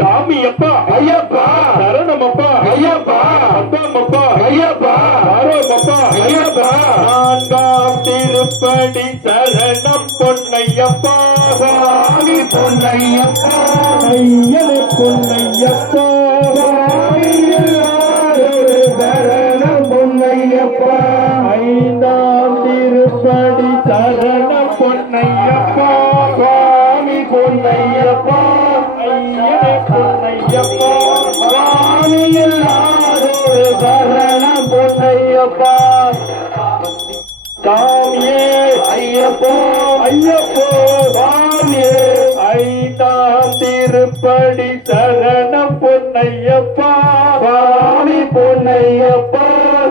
சாமி அப்பா ஐயப்பா. சரணம் அப்பா ஐயப்பா. அப்பாம் அப்பா ஐயப்பா. ஆரோம் அப்பா ஐயப்பா. நான்காம் திருப்படி சரணம் பொன்னையப்பா. பொன்னையப்பா. ஐயனே பொன்னையப்பா. ஐயப்பா சாமியே ஐயப்போ ஐயப்போ சுவாமியே ஐந்தாம் திருப்படி சரணம் பொன்னையப்பா. சுவாமி பொன்னையப்பா.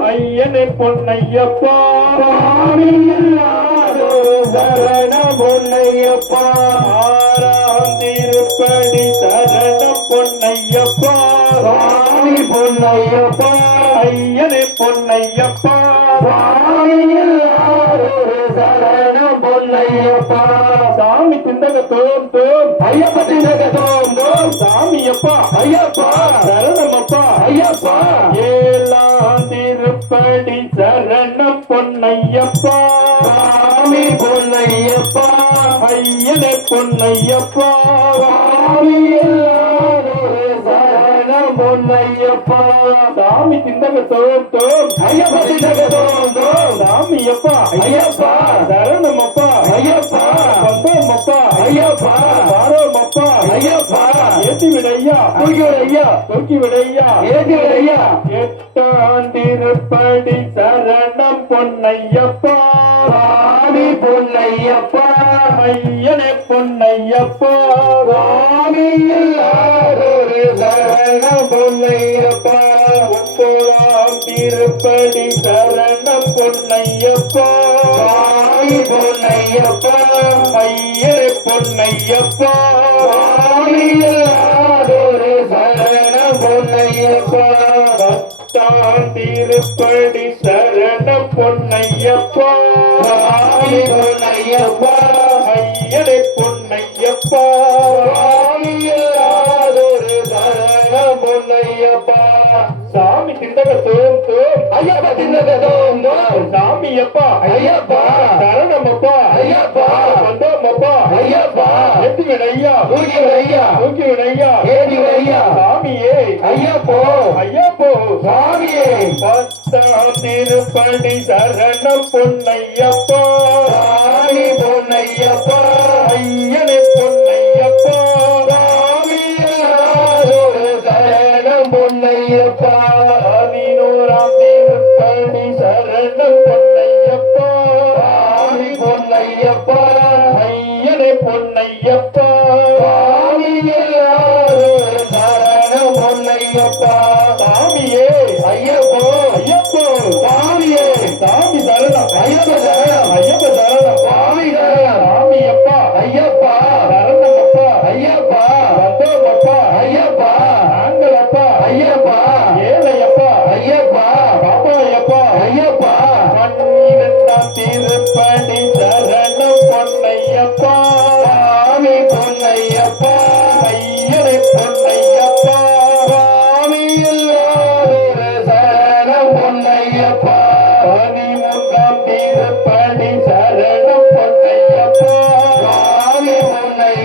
ஐயனை பொன்னையப்பா. சுவாமியில்லாதொரு சரண பொன்னையப்பா. சுவாமி பொன்னையப்பா ஐயனே பொன்னையப்பா. சரணம் பொன்னையப்பா சாமி திண்டக தோம் தோம். ஐயப்ப தினகதோம் தோம் சாமி அப்பா ஐயப்பா சரணம் அப்பா ஐயப்பா ஏழாம் திருப்படி சரணம் பொன்னையப்பா. சாமி பொன்னையப்பா ஐயனே பொன்னையப்பா. சாமி எல்லாரும் சரணம் பொன்னையப்பா சாமி திண்டக தோம் தோம் ஐயப்ப தினகதோம் தோம் சாமி அப்பா ஐயப்பா சரணம் அப்பா ஐயப்பா பந்தம் அப்பா ஐயப்பா பாரோம் ஐயப்பா ஏத்தி விடையா தூக்கி ஐயா தூக்கி விடையா ஏற்றி ஐயா எட்டாம் திருப்படி சரணம் பொன்னையப்பா. சுவாமி பொன்னையப்பா. ஐயனே பொன்னையப்பா. சுவாமியில்லாதொரு சரணம் பொன்னையப்பா. ஒன்பதாம் திருப்படி சரணம் பொன்னையப்பா. சுவாமி பொன்னையப்பா. ஐயனே பொன்னையப்பா. சரணம் பொன்னையப்பா பத்தாம் திருப்படி சரணம் பொன்னையப்பா பொன்னையப்பா ஐயனே பொன்னையப்பா. திண்டக தோம் தோம் ஐயப்ப தின்னதோம் தோம் சாமி அப்பா ஐயப்பா சரணம் அப்பா ஐயப்பா வந்தோம் அப்பா ஐயப்பா எத்தி விடையா தூக்கி ஐயா தூக்கி விடையா ஏடி ஐயா சாமியே ஐயப்போ ஐயப்போ சுவாமியே பத்தாம் திருப்படி சரணம் பொன்னையப்பா பொன்னையப்பா பொன்னையப்பா ஐயனே பொன்னையப்பா.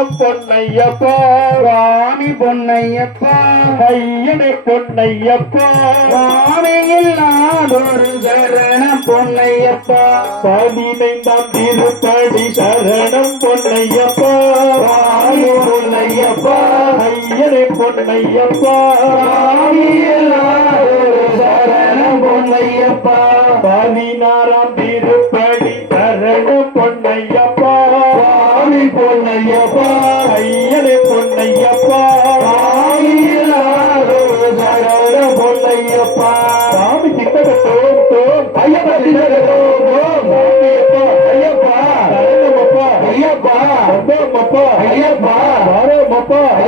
பொன்னையப்பா சுவாமி பொன்னையப்பா ஐயனை பொன்னையப்பா. சுவாமியில்லாதொரு சரண பொன்னையப்பா. பதினைந்தாம் திருப்படி சரணம் பொன்னையப்பா. சுவாமி பொன்னையப்பா ஐயனை பொன்னையப்பா. சுவாமியில்லாதொரு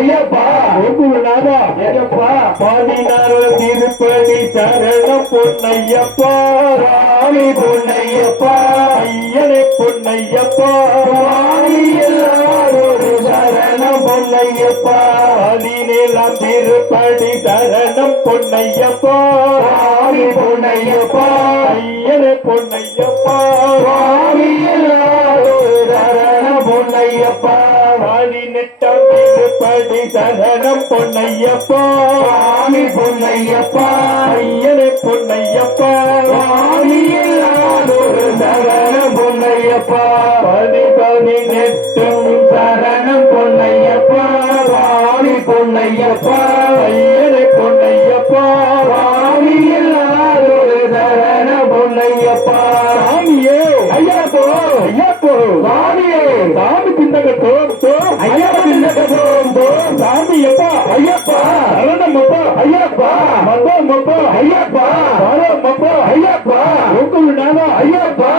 ஐயப்பா. நாதா ஐயப்பா. பாடினார திருப்பதி சரண பொன்னையப்பா. ராணி பொன்னையப்பா. ஐயனை பொன்னையப்பா. ராணி எல்லாரும் சரண பொன்னையப்பா. பதினேழாம் திருப்பதி சரணம் பொன்னையப்பா. ராணி பொன்னையப்பா. ஐயனை பொன்னையப்பா. ராணி எல்லாரும் சரண பொன்னையப்பா. பதினெட்டாம் திருப்படி சரணம் பொன்னையப்பா. பொன்னையப்பா. ஐயனே பொன்னையப்பா. ஐயப்பா! மதம் அப்பா ஐயப்பா! வரம் அப்பா ஐயப்பா! ஐயப்பா!